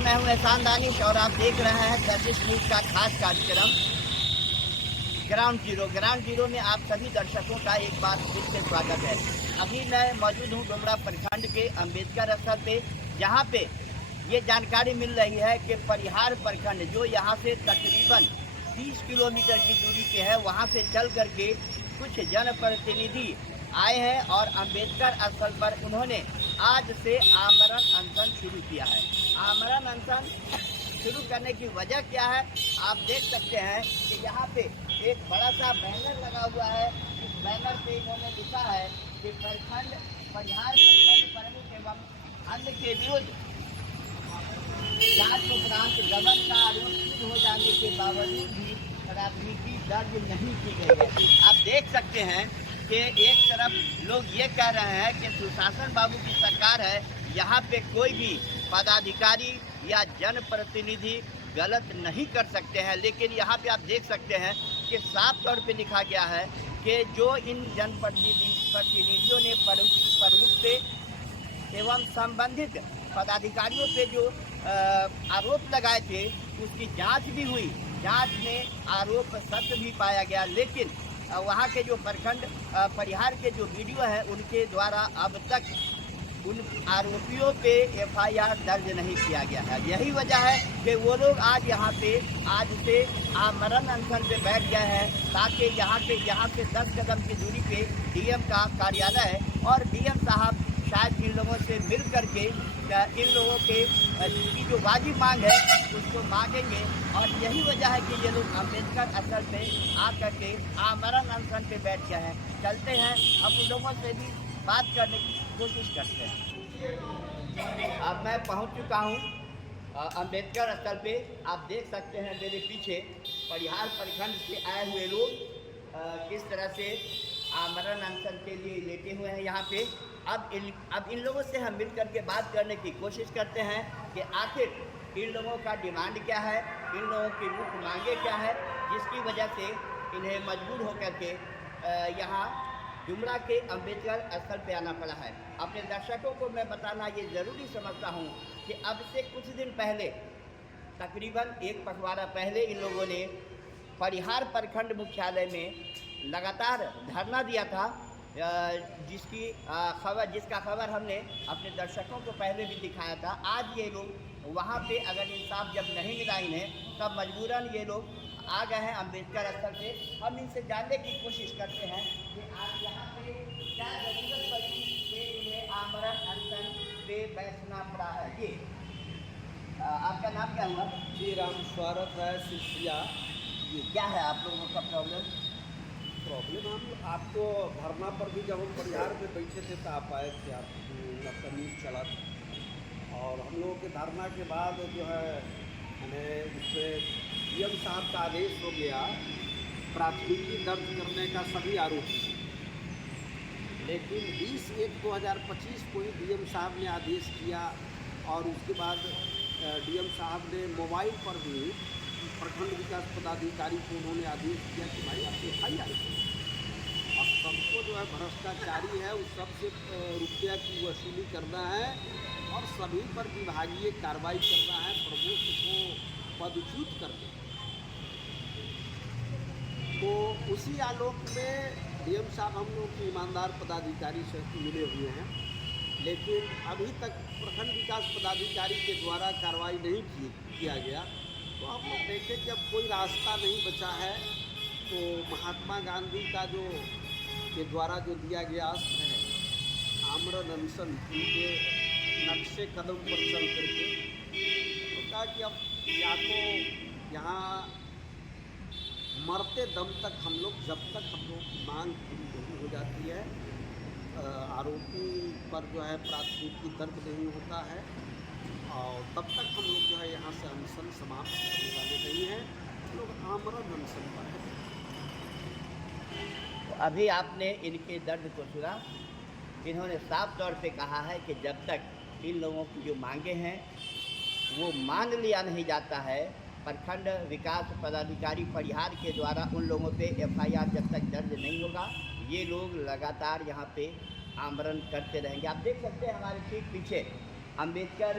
मैं हूं एहसान दानिश और आप देख रहे हैं सर्विस न्यूज का खास कार्यक्रम ग्राउंड जीरो में आप सभी दर्शकों का एक बार फिर से स्वागत है। अभी मैं मौजूद हूं डुमरा प्रखंड के अंबेडकर स्थल पे, जहां पे ये जानकारी मिल रही है कि परिहार प्रखंड जो यहां से तकरीबन 30 किलोमीटर की दूरी पे है, वहां से चल करके कुछ जनप्रतिनिधि आए हैं और अंबेडकर स्थल पर उन्होंने आज से आमरण अनशन शुरू किया है। आमरण अनशन शुरू करने की वजह क्या है, आप देख सकते हैं कि यहाँ पे एक बड़ा सा बैनर लगा हुआ है। इस बैनर पे इन्होंने लिखा है कि परिहार प्रखंड प्रमुख एवं अन्य के विरुद्ध जांच उपरांत गबन का आरोप सिद्ध हो जाने के बावजूद भी प्राथमिकी दर्ज नहीं की गई है। आप देख सकते हैं कि एक तरफ लोग ये कह रहे हैं कि सुशासन बाबू की सरकार है, यहाँ पे कोई भी पदाधिकारी या जनप्रतिनिधि गलत नहीं कर सकते हैं, लेकिन यहाँ पे आप देख सकते हैं कि साफ तौर पे लिखा गया है कि जो इन जनप्रतिनिधियों ने प्रमुख पे एवं संबंधित पदाधिकारियों पे जो आरोप लगाए थे उसकी जांच भी हुई। जांच में आरोप सत्य भी पाया गया, लेकिन वहाँ के जो प्रखंड परिहार के जो वीडियो हैं उनके द्वारा अब तक उन आरोपियों पे एफआईआर दर्ज नहीं किया गया है। यही वजह है कि वो लोग आज से आमरण अनशन पे बैठ गए हैं, ताकि यहाँ से 10 कदम की दूरी पे डीएम का कार्यालय है और डीएम साहब शायद इन लोगों से मिल करके इन लोगों की जो वाजिब मांग है उसको मांगेंगे। और यही वजह है कि ये लोग अंबेडकर स्थल पे आकर के आमरण अनशन पे बैठ गए हैं। चलते हैं, हम उन लोगों से भी बात करने की कोशिश करते हैं। अब मैं पहुंच चुका हूं अंबेडकर स्थल पे। आप देख सकते हैं मेरे पीछे परिहार प्रखंड से आए हुए लोग किस तरह से आमरण अनशन के लिए लेटे हुए हैं यहाँ पे। अब इन लोगों से हम मिल करके बात करने की कोशिश करते हैं कि आखिर इन लोगों का डिमांड क्या है, इन लोगों की मुख्य मांगे क्या है, जिसकी वजह से इन्हें मजबूर होकर के यहाँ डुमरा के अंबेडकर स्थल पे आना पड़ा है। अपने दर्शकों को मैं बताना ये ज़रूरी समझता हूँ कि अब से कुछ दिन पहले, तकरीबन एक पखवाड़ा पहले, इन लोगों ने परिहार प्रखंड मुख्यालय में लगातार धरना दिया था, जिसका खबर हमने अपने दर्शकों को पहले भी दिखाया था। आज ये लोग वहाँ पे अगर इंसाफ जब नहीं मिला इन्हें, तब मजबूरन ये लोग आ गए हैं अंबेडकर स्थल पे। हम इनसे जानने की कोशिश करते हैं कि आज यहाँ पे क्या जरूरत पड़ी कि इन्हें आमरण अनशन पे बैठना पड़ा है। ये आपका नाम क्या हुआ? जी, राम स्वागत है सिलसिला। ये क्या है आप लोगों का प्रॉब्लम? हम आपको धरना पर भी जब हम परिहार में बैठे थे तो आप आए थे, आपका न्यूज़ चला था। और हम लोगों के धरना के बाद जो है हमें उस पर डीएम साहब का आदेश हो गया प्राथमिकी दर्ज करने का सभी आरोपी। लेकिन 20/1/2025 को ही डीएम साहब ने आदेश किया और उसके बाद डीएम साहब ने मोबाइल पर भी प्रखंड विकास पदाधिकारी को उन्होंने आदेश दिया कि भाई आप FIR और सबको जो है भ्रष्टाचारी है उस सबसे रुपया की वसूली करना है और सभी पर विभागीय कार्रवाई करना है, प्रमुख को पदच्युत करना। तो उसी आलोक में डीएम साहब हम लोग के ईमानदार पदाधिकारी से मिले हुए हैं, लेकिन अभी तक प्रखंड विकास पदाधिकारी के द्वारा कार्रवाई नहीं किया गया। तो हम लोग देखें कि अब कोई रास्ता नहीं बचा है, तो महात्मा गांधी का के द्वारा जो दिया गया अस्त्र है आमरण अनशन, उनके नक्शे कदम पर चल करके तो कहा कि अब या तो यहाँ मरते दम तक हम लोग, जब तक हम लोग की मांग पूरी नहीं हो जाती है, आरोपी पर जो है प्राथमिकी दर्ज नहीं होता है, और तब तक हम लोग जो है यहाँ से अनशन समाप्त करने वाले नहीं हैं। हम लोग आमरण अनशन पर हैं। तो अभी आपने इनके दर्द को सुना। इन्होंने साफ तौर पे कहा है कि जब तक इन लोगों की जो मांगे हैं वो मान लिया नहीं जाता है, प्रखंड विकास पदाधिकारी परिहार के द्वारा उन लोगों पे FIR जब तक दर्ज नहीं होगा, ये लोग लगातार यहाँ पे आमरण करते रहेंगे। आप देख सकते हैं हमारे ठीक पीछे अंबेडकर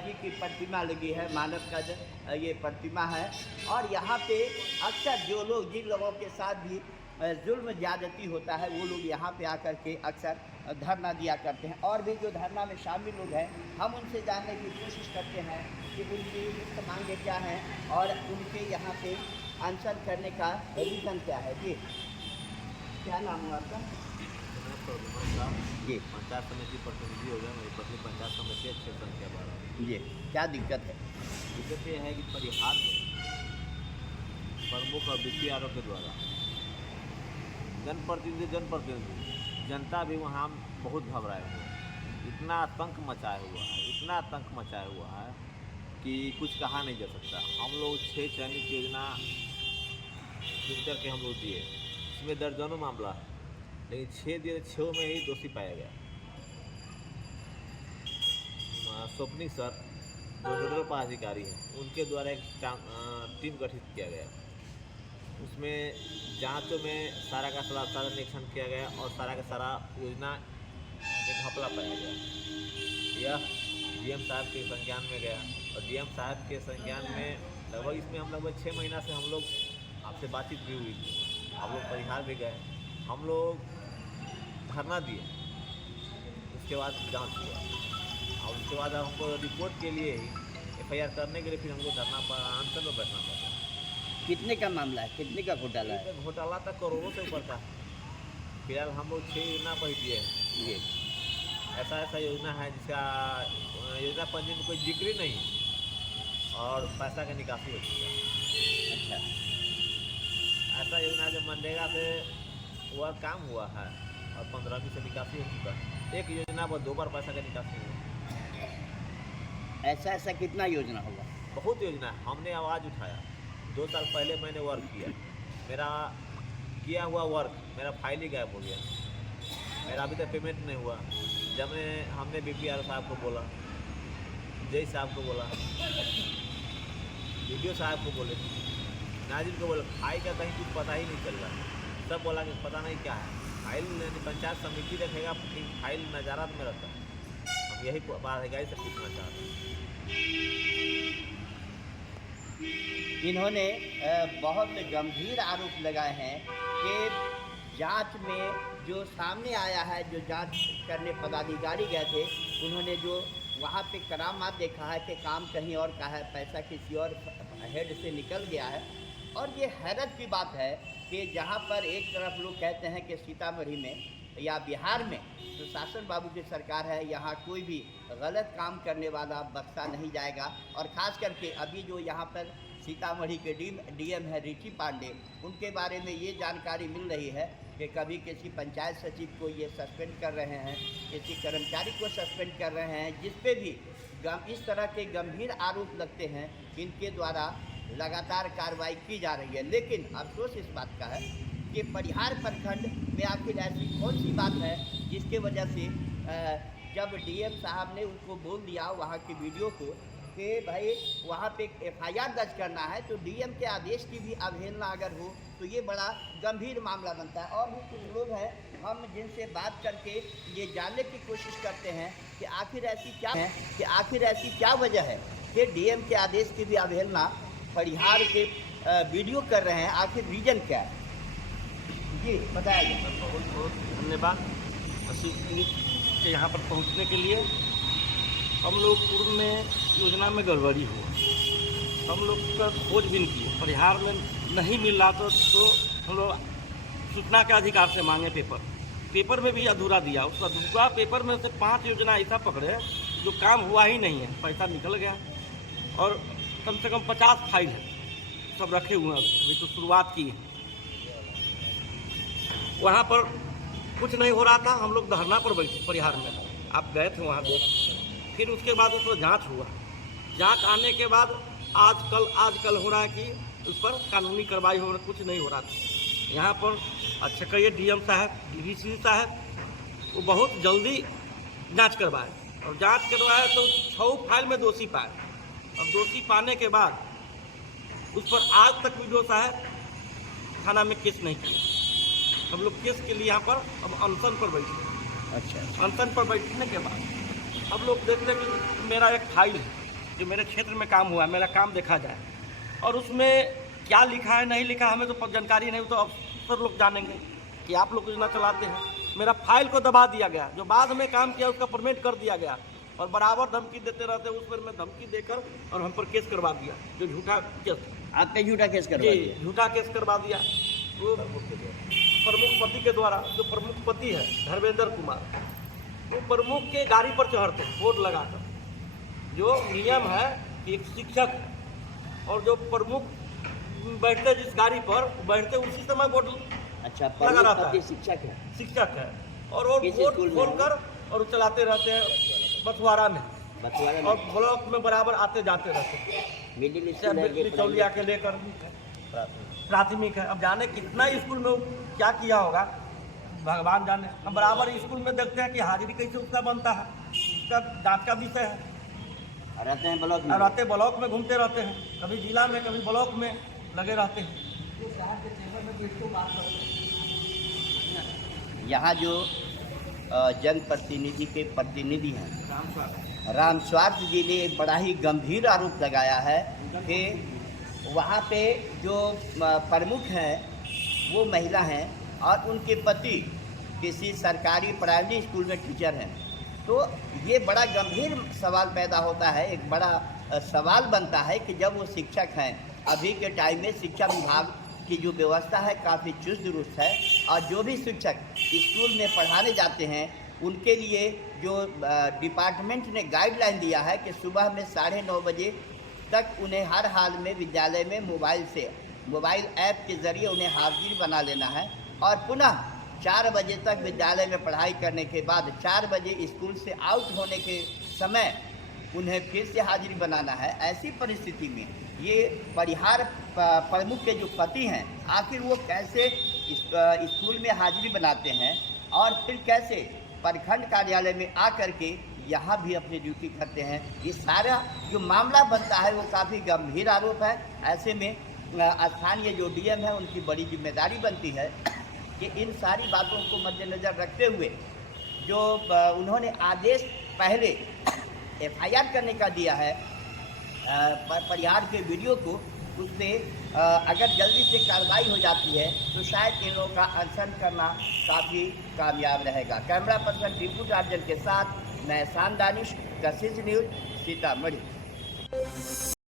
जी की प्रतिमा लगी है, मानव का ये प्रतिमा है। और यहाँ पे अक्सर जो लोग, जिन लोगों के साथ भी जुल्म ज़्यादती होता है, वो लोग यहाँ पे आकर के अक्सर धरना दिया करते हैं। और भी जो धरना में शामिल लोग हैं, हम उनसे जानने की कोशिश करते हैं कि उनकी मुख्य मांगें क्या हैं और उनके यहाँ पे अनशन करने का रीज़न क्या है। जी, क्या नाम है आपका? जी, पंचायत समिति प्रतिनिधि हो गया। मेरी पत्नी पंचायत समिति अच्छे संख्या 12। जी, क्या दिक्कत है? दिक्कत ये है कि परिहार में प्रमुख और वित्तीय आरोप के द्वारा जनता भी वहाँ बहुत घबराए हुए हैं। इतना आतंक मचाया हुआ है कि कुछ कहा नहीं जा सकता। हम लोग 6 चयनित योजना चुन करके हम लोग दिए, इसमें दर्जनों मामला है, लेकिन 6 में ही दोषी पाया गया। स्वप्निक सर जो नोडल पदाधिकारी हैं, उनके द्वारा एक टीम गठित किया गया। उसमें जांचों में सारा का सारा निरीक्षण किया गया और सारा का सारा योजना में घपला पाया गया। यह डीएम साहब के संज्ञान में गया और डीएम साहब के संज्ञान में लगभग 6 महीना से हम लोग आपसे बातचीत भी हुई थी। हम लोग परिहार भी गए, हम लोग धरना दिए, उसके बाद जांच हुआ और उसके बाद हमको रिपोर्ट के लिए ही FIR करने के लिए फिर हमको धरना पर अनशन में बैठना पड़ा। कितने का मामला है, कितने का घोटाला है? घोटाला तक करोड़ों से ऊपर का। फिलहाल हम लोग 6 योजना पर दिए हैं। जी, ऐसा योजना है जिसका योजना पंजीयन में कोई जिक्र नहीं और पैसा का निकासी हो चुका है। अच्छा, ऐसा योजना जो मनरेगा से वह काम हुआ है और 15वीं से निकासी हो चुका है। एक योजना पर 2 बार पैसा का निकासी हुआ। ऐसा कितना योजना होगा? बहुत योजना है। हमने आवाज़ उठाया। 2 साल पहले मैंने वर्क किया, मेरा किया हुआ वर्क मेरा फाइल ही गायब हो गया। मेरा अभी तक पेमेंट नहीं हुआ। जब हमने BPR साहब को बोला, जय साहब को बोला, BDO साहब को बोले, नाजिर को बोला, फाइल का कहीं कुछ पता ही नहीं चल रहा। सब बोला कि पता नहीं क्या है। फाइल पंचायत समिति रखेगा, फाइल नज़ारत में रहता है। हम यही पदाधिकारी से पूछना चाहते हैं। इन्होंने बहुत गंभीर आरोप लगाए हैं कि जांच में जो सामने आया है, जो जांच करने पदाधिकारी गए थे, उन्होंने जो वहाँ पे करामात देखा है कि काम कहीं और का है, पैसा किसी और हेड से निकल गया है। और ये हैरत की बात है कि जहाँ पर एक तरफ लोग कहते हैं कि सीतामढ़ी में या बिहार में जो शासन बाबू की सरकार है, यहाँ कोई भी गलत काम करने वाला बख्शा नहीं जाएगा। और ख़ास करके अभी जो यहाँ पर सीतामढ़ी के DM है रिची पांडे, उनके बारे में ये जानकारी मिल रही है कि कभी किसी पंचायत सचिव को ये सस्पेंड कर रहे हैं, किसी कर्मचारी को सस्पेंड कर रहे हैं, जिस पे भी इस तरह के गंभीर आरोप लगते हैं, इनके द्वारा लगातार कार्रवाई की जा रही है। लेकिन अफसोस इस बात का है कि परिहार प्रखंड में आखिर ऐसी कौन सी बात है जिसके वजह से जब DM साहब ने उनको बोल दिया वहाँ की वीडियो को कि भाई वहाँ पे FIR दर्ज करना है, तो DM के आदेश की भी अवहेलना अगर हो तो ये बड़ा गंभीर मामला बनता है। और भी कुछ लोग हैं, हम जिनसे बात करके ये जानने की कोशिश करते हैं कि आखिर ऐसी क्या वजह है कि DM के आदेश की भी अवहेलना परिहार के वीडियो कर रहे हैं। आखिर रीजन क्या है? जी बताइए। बहुत बहुत धन्यवाद जी के यहाँ पर पहुँचने के लिए। हम लोग पूर्व में योजना में गड़बड़ी हुआ, हम लोग का खोजबीन किए, परिहार में नहीं मिल रहा तो हम लोग सूचना के अधिकार से मांगे पेपर में भी अधूरा दिया। उस अधूरा पेपर में से 5 योजना ऐसा पकड़े जो काम हुआ ही नहीं है, पैसा निकल गया। और कम से कम 50 फाइल है, सब रखे हुए हैं, अभी तो शुरुआत की है। वहाँ पर कुछ नहीं हो रहा था, हम लोग धरना पर बैठे परिहार में, आप गए थे वहाँ देख। फिर उसके बाद उस पर जाँच हुआ, जाँच आने के बाद आजकल हो रहा है कि उस पर कानूनी कार्रवाई हो रहा, कुछ नहीं हो रहा था। यहाँ पर अच्छा कहिए DM साहब, DVC साहब, वो बहुत जल्दी जांच करवाए और जांच करवाए तो 6 फाइल में दोषी पाए। अब दोषी पाने के बाद उस पर आज तक वीडियो साहब थाना में केस नहीं किया। हम लोग केस के लिए यहाँ पर अब अनशन पर बैठे। अच्छा, अनशन पर बैठने के बाद अब लोग देखते हैं कि मेरा एक फाइल है जो मेरे क्षेत्र में काम हुआ है, मेरा काम देखा जाए, और उसमें क्या लिखा है नहीं लिखा हमें तो जानकारी नहीं, तो अफसर लोग जानेंगे कि आप लोग योजना चलाते हैं। मेरा फाइल को दबा दिया गया, जो बाद में काम किया उसका परमिट कर दिया गया, और बराबर धमकी देते रहते, उस पर मैं धमकी देकर और हम पर केस करवा दिया, जो झूठा केस, आप पे झूठा केस करवा दिया? झूठा केस करवा दिया वो प्रमुख पति के द्वारा। जो प्रमुख पति है धर्मेंद्र कुमार, वो प्रमुख के गाड़ी पर चढ़ते हैं बोर्ड लगाकर। जो नियम है कि एक शिक्षक और जो प्रमुख बैठते जिस गाड़ी पर बैठते उसी समय बोर्ड अच्छा, लगा रहता है। शिक्षक है और वो किस बोर्ड स्कूल में खोलकर और चलाते रहते हैं बछवाड़ा में, बछवाड़ा में? और ब्लॉक में बराबर आते जाते रहते हैं, मिडिल स्कूल है कि बिचौलिया के लेकर प्राथमिक है। अब जाने कितना स्कूल में क्या किया होगा भगवान जाने। हम बराबर स्कूल में देखते हैं कि हाजिरी कैसे उसका बनता है, उसका जांच का विषय है। रहते हैं ब्लॉक में? रहते ब्लॉक में घूमते रहते हैं, कभी जिला में कभी ब्लॉक में लगे रहते हैं। यहाँ जो जनप्रतिनिधि के प्रतिनिधि हैं राम स्वार्थ जी ने एक बड़ा ही गंभीर आरोप लगाया है कि वहाँ पे जो प्रमुख हैं वो महिला हैं और उनके पति किसी सरकारी प्राइवेट स्कूल में टीचर हैं। तो ये बड़ा गंभीर सवाल पैदा होता है, एक बड़ा सवाल बनता है कि जब वो शिक्षक हैं, अभी के टाइम में शिक्षा विभाग की जो व्यवस्था है काफ़ी चुस्त दुरुस्त है, और जो भी शिक्षक स्कूल में पढ़ाने जाते हैं उनके लिए जो डिपार्टमेंट ने गाइडलाइन दिया है कि सुबह में 9:30 बजे तक उन्हें हर हाल में विद्यालय में मोबाइल ऐप के ज़रिए उन्हें हाजिरी बना लेना है, और पुनः 4 बजे तक विद्यालय में पढ़ाई करने के बाद 4 बजे स्कूल से आउट होने के समय उन्हें फिर से हाजिरी बनाना है। ऐसी परिस्थिति में ये परिहार प्रमुख के जो पति हैं, आखिर वो कैसे स्कूल में हाजिरी बनाते हैं और फिर कैसे प्रखंड कार्यालय में आकर के यहाँ भी अपनी ड्यूटी करते हैं। ये सारा जो मामला बनता है वो काफ़ी गंभीर आरोप है। ऐसे में स्थानीय जो डीएम है उनकी बड़ी जिम्मेदारी बनती है कि इन सारी बातों को मद्देनज़र रखते हुए जो उन्होंने आदेश पहले FIR करने का दिया है परिहार के वीडियो को, उसमें अगर जल्दी से कार्रवाई हो जाती है तो शायद इन लोगों का अनशन करना काफ़ी कामयाब रहेगा। कैमरा पर्सन टीपू टार्जन के साथ मैं एहसान दानिश, कशिश न्यूज़, सीतामढ़ी।